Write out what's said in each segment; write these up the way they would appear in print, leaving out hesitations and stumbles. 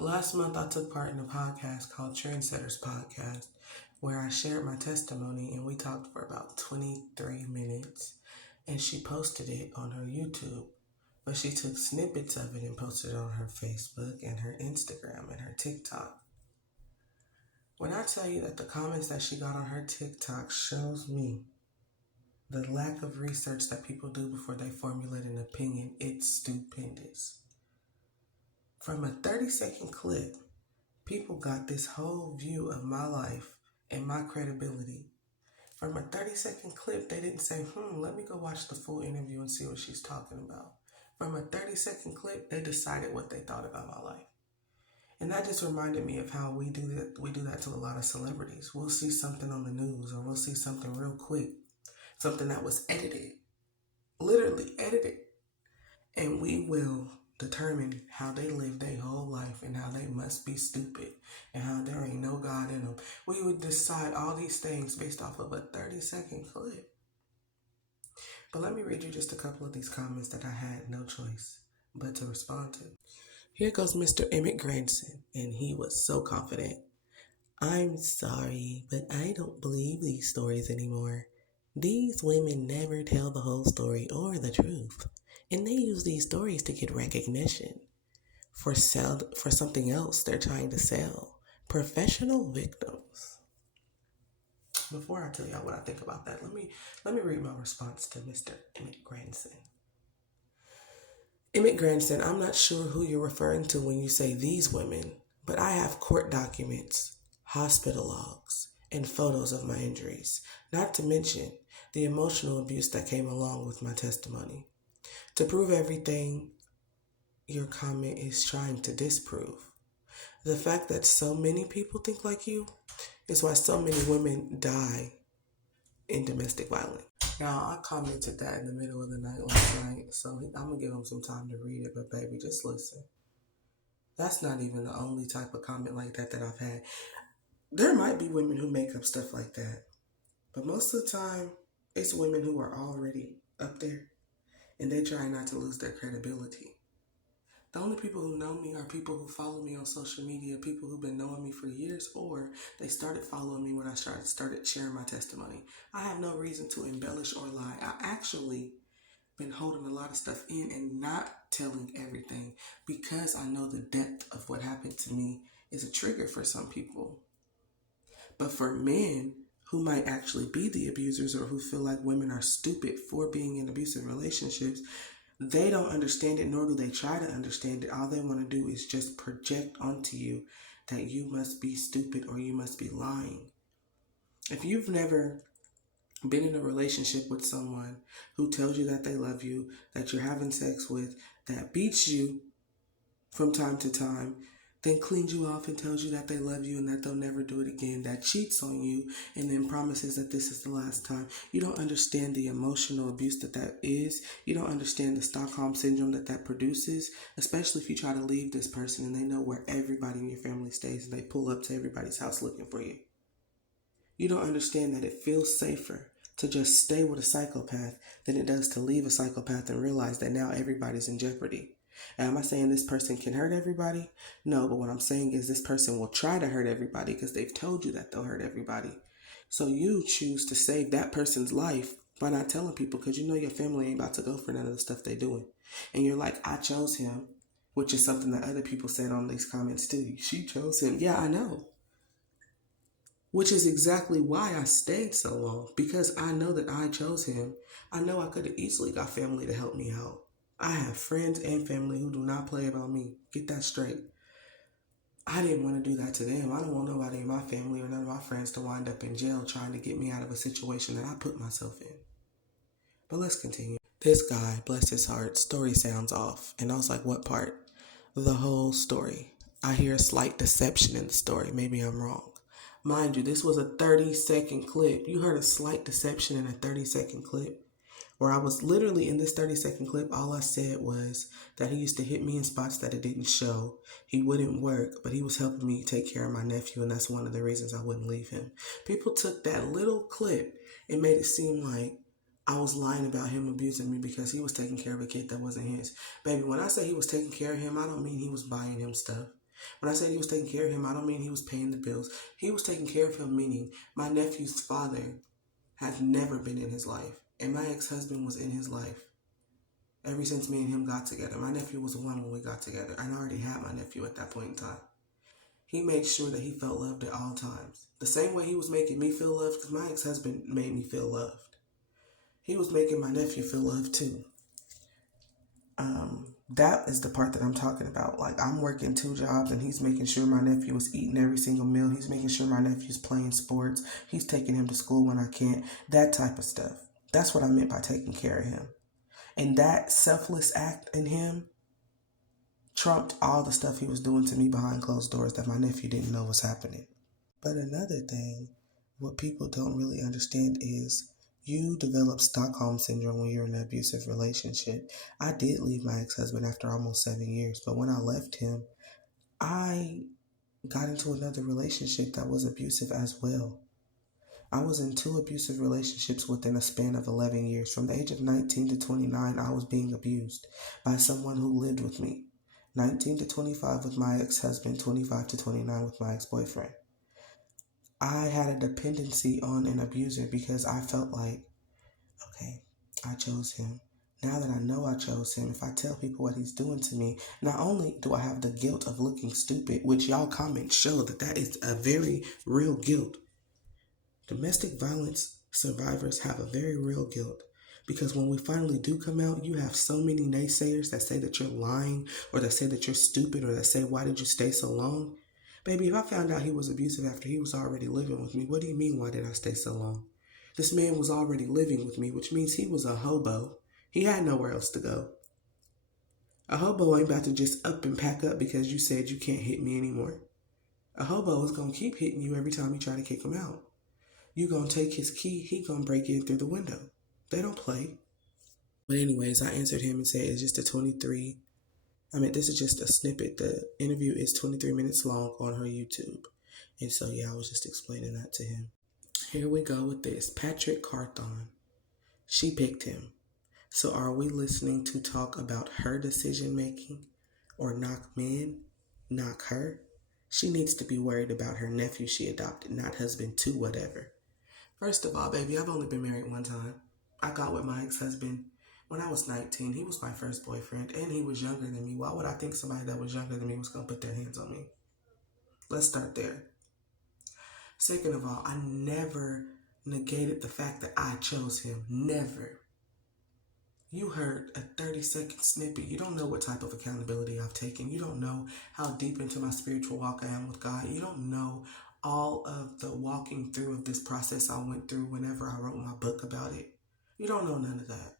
Last month, I took part in a podcast called Trendsetters Podcast, where I shared my testimony and we talked for about 23 minutes. And she posted it on her YouTube, but she took snippets of it and posted it on her Facebook and her Instagram and her TikTok. When I tell you that the comments that she got on her TikTok shows me the lack of research that people do before they formulate an opinion, it's stupendous. From a 30-second clip, people got this whole view of my life and my credibility. From a 30-second clip, they didn't say, let me go watch the full interview and see what she's talking about. From a 30-second clip, they decided what they thought about my life. And that just reminded me of how we do that. We do that to a lot of celebrities. We'll see something on the news or we'll see something real quick, something that was edited, literally edited. And we will determine how they live their whole life and how they must be stupid and how there ain't no God in them. We would decide all these things based off of a 30-second clip. But let me read you just a couple of these comments that I had no choice but to respond to. Here goes Mr. Emmett Granson, and he was so confident. I'm sorry, but I don't believe these stories anymore. These women never tell the whole story or the truth. And they use these stories to get recognition for something else they're trying to sell. Professional victims. Before I tell y'all what I think about that, let me read my response to Mr. Emmett Granson. Emmett Granson, I'm not sure who you're referring to when you say these women, but I have court documents, hospital logs, and photos of my injuries, not to mention the emotional abuse that came along with my testimony. To prove everything your comment is trying to disprove. The fact that so many people think like you is why so many women die in domestic violence. Now, I commented that in the middle of the night last night, so I'm going to give them some time to read it, but baby, just listen. That's not even the only type of comment like that I've had. There might be women who make up stuff like that, but most of the time, it's women who are already up there. And they try not to lose their credibility. The only people who know me are people who follow me on social media, people who've been knowing me for years, or they started following me when I started sharing my testimony. I have no reason to embellish or lie. I actually been holding a lot of stuff in and not telling everything because I know the depth of what happened to me is a trigger for some people. But for men who might actually be the abusers or who feel like women are stupid for being in abusive relationships, they don't understand it, nor do they try to understand it. All they want to do is just project onto you that you must be stupid or you must be lying. If you've never been in a relationship with someone who tells you that they love you, that you're having sex with, that beats you from time to time, then cleans you off and tells you that they love you and that they'll never do it again, that cheats on you and then promises that this is the last time. You don't understand the emotional abuse that is. You don't understand the Stockholm syndrome that produces, especially if you try to leave this person and they know where everybody in your family stays and they pull up to everybody's house looking for you. You don't understand that it feels safer to just stay with a psychopath than it does to leave a psychopath and realize that now everybody's in jeopardy. And am I saying this person can hurt everybody? No, but what I'm saying is this person will try to hurt everybody because they've told you that they'll hurt everybody. So you choose to save that person's life by not telling people because you know your family ain't about to go for none of the stuff they're doing. And you're like, I chose him, which is something that other people said on these comments too. She chose him. Yeah, I know. Which is exactly why I stayed so long, because I know that I chose him. I know I could have easily got family to help me out. I have friends and family who do not play about me. Get that straight. I didn't want to do that to them. I don't want nobody in my family or none of my friends to wind up in jail trying to get me out of a situation that I put myself in. But let's continue. This guy, bless his heart, story sounds off. And I was like, what part? The whole story. I hear a slight deception in the story. Maybe I'm wrong. Mind you, this was a 30-second clip. You heard a slight deception in a 30-second clip. Where I was literally in this 30-second clip, all I said was that he used to hit me in spots that it didn't show. He wouldn't work, but he was helping me take care of my nephew, and that's one of the reasons I wouldn't leave him. People took that little clip and made it seem like I was lying about him abusing me because he was taking care of a kid that wasn't his. Baby, when I say he was taking care of him, I don't mean he was buying him stuff. When I said he was taking care of him, I don't mean he was paying the bills. He was taking care of him, meaning my nephew's father has never been in his life. And my ex-husband was in his life ever since me and him got together. My nephew was one when we got together. And I already had my nephew at that point in time. He made sure that he felt loved at all times. The same way he was making me feel loved, because my ex-husband made me feel loved. He was making my nephew feel loved too. That is the part that I'm talking about. Like, I'm working 2 jobs and he's making sure my nephew is eating every single meal. He's making sure my nephew's playing sports. He's taking him to school when I can't. That type of stuff. That's what I meant by taking care of him. And that selfless act in him trumped all the stuff he was doing to me behind closed doors that my nephew didn't know was happening. But another thing, what people don't really understand is you develop Stockholm Syndrome when you're in an abusive relationship. I did leave my ex-husband after almost 7 years, but when I left him, I got into another relationship that was abusive as well. I was in 2 abusive relationships within a span of 11 years. From the age of 19 to 29, I was being abused by someone who lived with me. 19 to 25 with my ex-husband, 25 to 29 with my ex-boyfriend. I had a dependency on an abuser because I felt like, okay, I chose him. Now that I know I chose him, if I tell people what he's doing to me, not only do I have the guilt of looking stupid, which y'all comments show that is a very real guilt. Domestic violence survivors have a very real guilt. Because when we finally do come out, you have so many naysayers that say that you're lying, or that say that you're stupid, or that say, why did you stay so long? Baby, if I found out he was abusive after he was already living with me, what do you mean, why did I stay so long? This man was already living with me, which means he was a hobo. He had nowhere else to go. A hobo ain't about to just up and pack up because you said you can't hit me anymore. A hobo is going to keep hitting you every time you try to kick him out. You going to take his key, he going to break in through the window. They don't play. But anyways, I answered him and said it's just this is just a snippet. The interview is 23 minutes long on her YouTube. And so, I was just explaining that to him. Here we go with this. Patrick Carthon. She picked him. So are we listening to talk about her decision making or knock men, knock her? She needs to be worried about her nephew she adopted, not husband to whatever. First of all, baby, I've only been married one time. I got with my ex-husband when I was 19. He was my first boyfriend, and he was younger than me. Why would I think somebody that was younger than me was going to put their hands on me? Let's start there. Second of all, I never negated the fact that I chose him. Never. You heard a 30-second snippet. You don't know what type of accountability I've taken. You don't know how deep into my spiritual walk I am with God. You don't know all of the walking through of this process I went through whenever I wrote my book about it. You don't know none of that.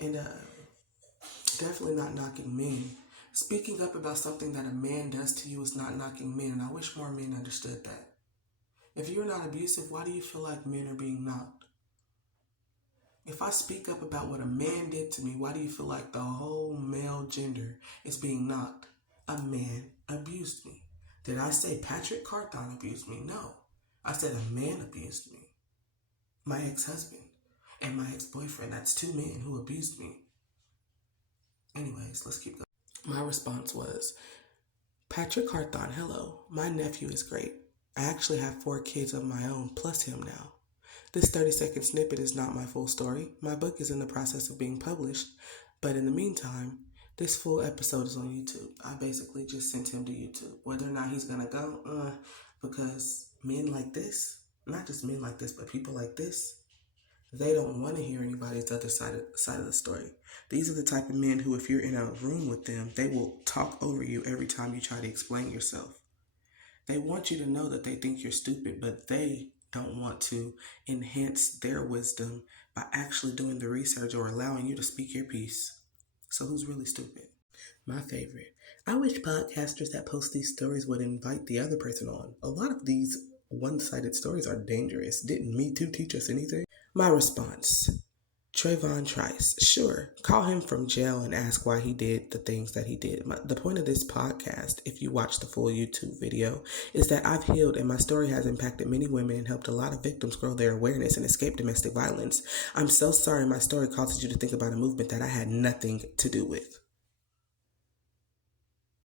And definitely not knocking men. Speaking up about something that a man does to you is not knocking men, and I wish more men understood that. If you're not abusive, why do you feel like men are being knocked? If I speak up about what a man did to me, why do you feel like the whole male gender is being knocked? A man abused me. Did I say Patrick Carthon abused me? No. I said a man abused me. My ex-husband and my ex-boyfriend. That's 2 men who abused me. Anyways, let's keep going. My response was, Patrick Carthon, hello. My nephew is great. I actually have 4 kids of my own, plus him now. This 30-second snippet is not my full story. My book is in the process of being published, but in the meantime, this full episode is on YouTube. I basically just sent him to YouTube. Whether or not he's going to go, because men like this, not just men like this, but people like this, they don't want to hear anybody's other side of the story. These are the type of men who, if you're in a room with them, they will talk over you every time you try to explain yourself. They want you to know that they think you're stupid, but they don't want to enhance their wisdom by actually doing the research or allowing you to speak your piece. So who's really stupid? My favorite. I wish podcasters that post these stories would invite the other person on. A lot of these one-sided stories are dangerous. Didn't Me Too teach us anything? My response. Trayvon Trice. Sure, call him from jail and ask why he did the things that he did. The point of this podcast, if you watch the full YouTube video, is that I've healed and my story has impacted many women and helped a lot of victims grow their awareness and escape domestic violence. I'm so sorry my story causes you to think about a movement that I had nothing to do with.